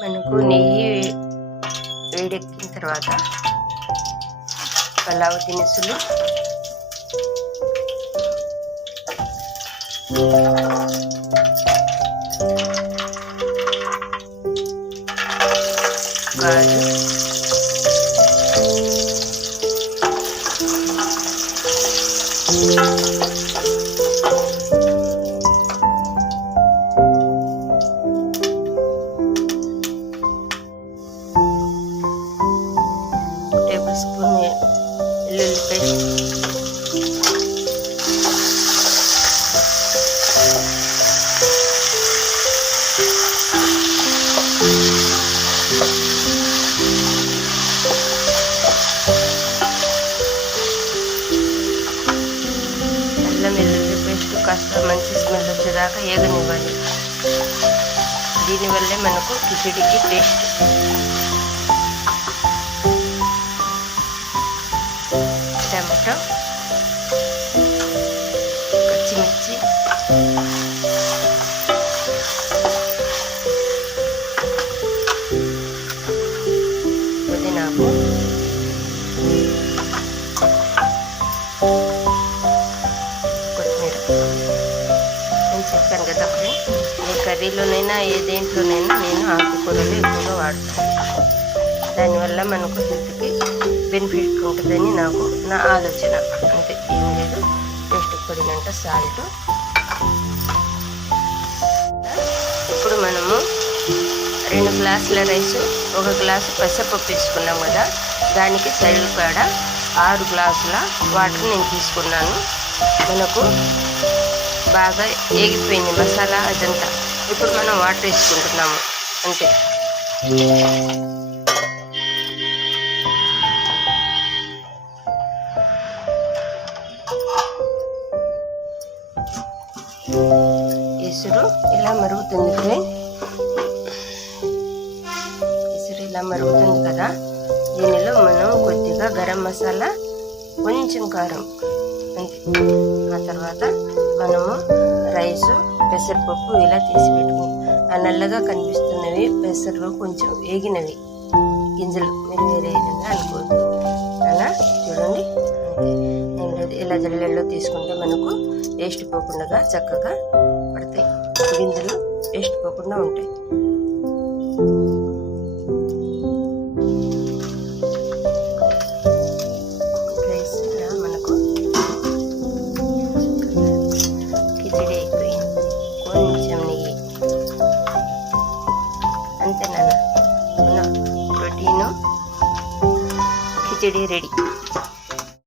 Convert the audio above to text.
మనకు నెయ్యి వేడెక్కిన తర్వాత పలావ్ దినుసులు, గాజు, టేబుల్ స్పూన్ వెల్లుల్లి పేస్ట్, అల్లం వెల్లుల్లి పేస్ట్ కాస్త మంచి స్మెల్ వచ్చేదాకా ఏగనివ్వాలి. దీనివల్లే మనకు కిచిడికి టేస్ట్. టమాటో, పచ్చిమిర్చి, పుదీనాకు, కొత్తిమీర. నేను చెప్పాను కదా ఫ్రెండ్, ఏ కర్రీలోనైనా ఏ దేంట్లోనైనా నేను ఆకుకూరలు ఎక్కువగా వాడతాను. దానివల్ల మనకు హెల్త్కి బెనిఫిట్ ఉంటుందని నా ఆలోచన. అంటే ఏం లేదు, టేస్ట్ పడినంత సాల్ట్. ఇప్పుడు మనము 2 గ్లాసుల రైసు, 1 గ్లాసు పెసరపప్పు తీసుకున్నాం కదా, దానికి సరిపడా 6 గ్లాసుల వాటర్ నేను తీసుకున్నాను. మనకు బాగా ఏగిపోయింది మసాలా అదంతా. ఇప్పుడు మనం వాటర్ వేసుకుంటున్నాము అంతే. ఎసురు ఇలా మరుగుతుంది ఫ్రెండ్, ఎసురు ఇలా మరుగుతుంది కదా, దీనిలో మనం కొద్దిగా గరం మసాలా, కొంచెం కారం అంతే. ఆ తర్వాత మనము రైసు, పెసరపప్పు ఇలా తీసి పెట్టుకుని, ఆ నల్లగా కనిపిస్తున్నవి పెసరు కొంచెం వేగినవి గింజలు, మీరు వేరే విధంగా అనుకోవద్దు. అలా చూడండి అంతే. ఏం లేదు, ఇలా జల్లెల్లో తీసుకుంటే మనకు వేస్ట్ పోకుండా చక్కగా పడతాయి, గింజలు వేస్ట్ పోకుండా ఉంటాయి. రైస్ ఇలా మనకు కిచిడి అయిపోయింది. కొంచెం నెయ్యి అంతే నాన్న, ప్రోటీను కిచిడి రెడీ.